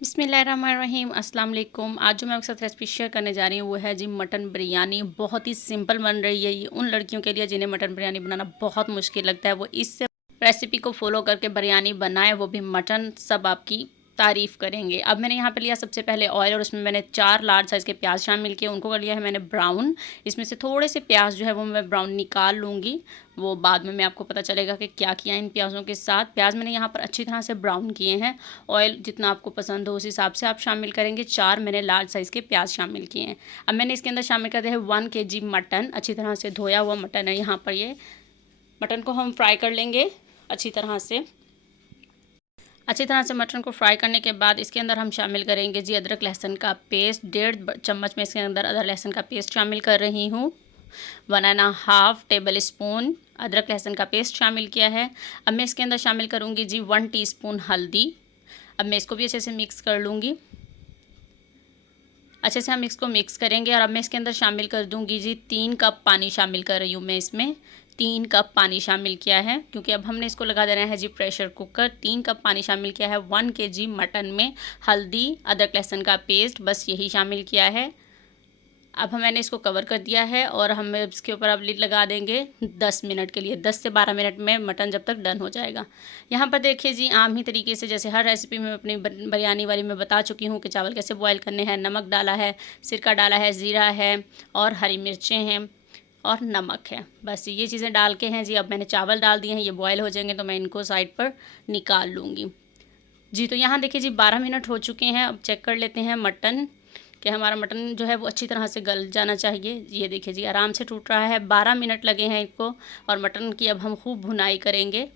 बिस्मिल्लाहिर्रहमानिर्रहीम अस्सलाम वालेकुम। आज जो मैं आपके साथ रेसिपी शेयर करने जा रही हूँ वो है जी मटन बिरयानी। बहुत ही सिंपल बन रही है ये उन लड़कियों के लिए जिन्हें मटन बिरयानी बनाना बहुत मुश्किल लगता है, वो इस रेसिपी को फॉलो करके बिरयानी बनाए, वो भी मटन। सब आपकी तारीफ़ करेंगे। अब मैंने यहाँ पे लिया सबसे पहले ऑयल और उसमें मैंने 4 लार्ज साइज़ के प्याज शामिल किए, उनको कर लिया है मैंने ब्राउन। इसमें से थोड़े से प्याज जो है वो मैं ब्राउन निकाल लूँगी, वो बाद में मैं आपको पता चलेगा कि क्या किया इन प्याज़ों के साथ। प्याज मैंने यहाँ पर अच्छी तरह से ब्राउन किए हैं। ऑयल जितना आपको पसंद हो उस हिसाब से आप शामिल करेंगे। 4 मैंने लार्ज साइज़ के प्याज शामिल किए हैं। अब मैंने इसके अंदर शामिल कर दिया है 1 kg मटन। अच्छी तरह से धोया हुआ मटन है यहाँ पर। ये मटन को हम फ्राई कर लेंगे अच्छी तरह से। अच्छी तरह से मटन को फ्राई करने के बाद इसके अंदर हम शामिल करेंगे जी अदरक लहसुन का पेस्ट। 1.5 चम्मच में इसके अंदर अदरक लहसुन का पेस्ट शामिल कर रही हूँ। 1.5 टेबल स्पून अदरक लहसुन का पेस्ट शामिल किया है। अब मैं इसके अंदर शामिल करूँगी जी 1 टीस्पून हल्दी। अब मैं इसको भी अच्छे से मिक्स कर लूँगी। अच्छे से हम इसको मिक्स करेंगे और अब मैं इसके अंदर शामिल कर दूँगी जी 3 कप पानी शामिल कर रही हूँ मैं इसमें। 3 कप पानी शामिल किया है क्योंकि अब हमने इसको लगा देना है जी प्रेशर कुकर। 3 कप पानी शामिल किया है 1 kg मटन में। हल्दी, अदरक लहसुन का पेस्ट, बस यही शामिल किया है। अब मैंने इसको कवर कर दिया है और हम इसके ऊपर अब लिड लगा देंगे 10 मिनट के लिए। 10 से 12 मिनट में मटन जब तक डन हो जाएगा। यहाँ पर देखिए जी आम ही तरीके से जैसे हर रेसिपी में अपनी बिरयानी वाली में बता चुकी हूँ कि चावल कैसे बॉयल करने हैं। नमक डाला है, सिरका डाला है, ज़ीरा है और हरी मिर्चें हैं और नमक है। बस ये चीज़ें डाल के हैं जी। अब मैंने चावल डाल दिए हैं, ये बॉयल हो जाएंगे तो मैं इनको साइड पर निकाल लूँगी जी। तो यहाँ देखिए जी 12 मिनट हो चुके हैं। अब चेक कर लेते हैं मटन कि हमारा मटन जो है वो अच्छी तरह से गल जाना चाहिए। ये देखिए जी आराम से टूट रहा है। 12 मिनट लगे हैं इनको और मटन की अब हम खूब भुनाई करेंगे।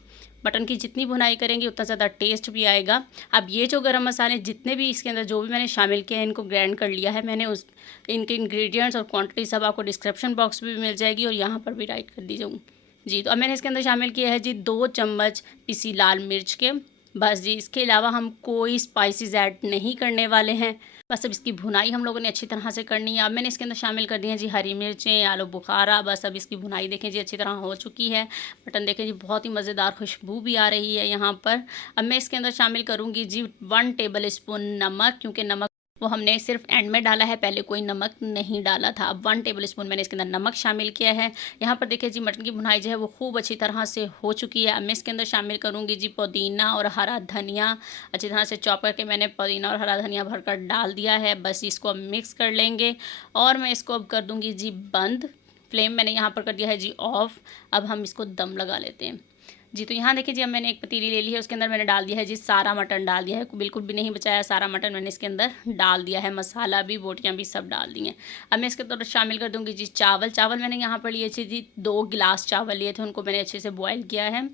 मटन की जितनी भुनाई करेंगे उतना ज़्यादा टेस्ट भी आएगा। अब ये जो गरम मसाले जितने भी इसके अंदर जो भी मैंने शामिल किए हैं इनको ग्राइंड कर लिया है मैंने। उस इनके इंग्रेडिएंट्स और क्वांटिटी सब आपको डिस्क्रिप्शन बॉक्स में भी मिल जाएगी और यहाँ पर भी राइट कर दी जाऊँ जी। तो अब मैंने इसके अंदर शामिल किया है जी 2 चम्मच पिसी लाल मिर्च के। बस जी, इसके अलावा हम कोई स्पाइसेस ऐड नहीं करने वाले हैं। बस अब इसकी भुनाई हम लोगों ने अच्छी तरह से करनी है। अब मैंने इसके अंदर शामिल कर दी है जी हरी मिर्चें, आलू बुखारा। बस अब इसकी भुनाई देखें जी अच्छी तरह हो चुकी है। मटन देखें जी बहुत ही मज़ेदार खुशबू भी आ रही है यहाँ पर। अब मैं इसके अंदर शामिल करूँगी जी 1 टेबल स्पून नमक, क्योंकि नमक वो हमने सिर्फ एंड में डाला है, पहले कोई नमक नहीं डाला था। अब 1 टेबल स्पून मैंने इसके अंदर नमक शामिल किया है। यहाँ पर देखिए जी मटन की भुनाई जो है वो खूब अच्छी तरह से हो चुकी है। अब मैं इसके अंदर शामिल करूँगी जी पुदीना और हरा धनिया। अच्छी तरह से चॉप करके मैंने पुदीना और हरा धनिया भरकर डाल दिया है। बस इसको अब मिक्स कर लेंगे और मैं इसको अब कर दूँगी जी बंद। फ्लेम मैंने यहाँ पर कर दिया है जी ऑफ़। अब हम इसको दम लगा लेते हैं जी। तो यहाँ देखिए जी अब मैंने एक पतीली ले ली है, उसके अंदर मैंने डाल दिया है जी सारा मटन डाल दिया है, बिल्कुल भी नहीं बचाया। सारा मटन मैंने इसके अंदर डाल दिया है, मसाला भी, बोटियाँ भी सब डाल दी हैं। अब मैं इसके अंदर शामिल कर दूँगी जी चावल। चावल मैंने यहाँ पर लिए थे जी 2 गिलास चावल लिए थे, उनको मैंने अच्छे से बॉयल किया है।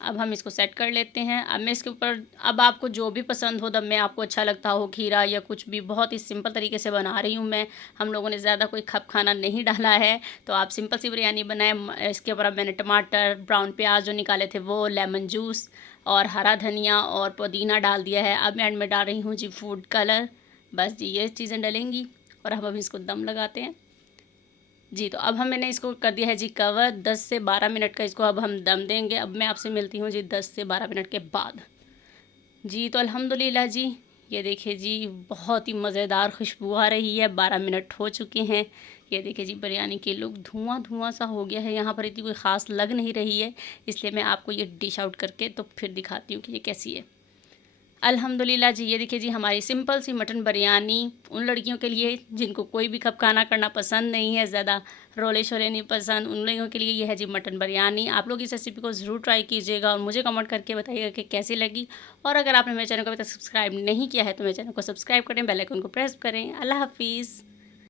अब हम इसको सेट कर लेते हैं। अब मैं इसके ऊपर अब आपको जो भी पसंद हो, दम में आपको अच्छा लगता हो, खीरा या कुछ भी, बहुत ही सिंपल तरीके से बना रही हूँ मैं। हम लोगों ने ज़्यादा कोई खप खाना नहीं डाला है, तो आप सिंपल सी बिरयानी बनाएं। इसके ऊपर अब मैंने टमाटर, ब्राउन प्याज जो निकाले थे वो, लेमन जूस और हरा धनिया और पुदीना डाल दिया है। अब मैं एंड में डाल रही हूँ जी फूड कलर। बस जी ये चीज़ें डलेंगी और अब हम इसको दम लगाते हैं जी। तो अब मैंने इसको कर दिया है जी कवर। 10 से 12 मिनट का इसको अब हम दम देंगे। अब मैं आपसे मिलती हूँ जी 10 से 12 मिनट के बाद जी। तो अल्हम्दुलिल्लाह जी ये देखिए जी बहुत ही मज़ेदार खुशबू आ रही है। 12 मिनट हो चुके हैं। ये देखिए जी बिरयानी के लुक धुआं धुआं सा हो गया है। यहाँ पर इतनी कोई ख़ास लग नहीं रही है, इसलिए मैं आपको ये डिश आउट करके तो फिर दिखाती हूँ कि ये कैसी है। अल्हम्दुलिल्लाह जी ये देखिए जी हमारी सिंपल सी मटन बिरयानी उन लड़कियों के लिए जिनको कोई भी खपखाना करना पसंद नहीं है, ज़्यादा रोले शोले नहीं पसंद, उन लोगों के लिए ये है जी मटन बिरयानी। आप लोग इस रेसिपी को ज़रूर ट्राई कीजिएगा और मुझे कमेंट करके बताइएगा कि कैसी लगी। और अगर आपने मेरे चैनल को अभी तक सब्सक्राइब नहीं किया है तो मेरे चैनल को सब्सक्राइब करें, बेल आइकन को प्रेस करें। अल्लाह हाफिज़।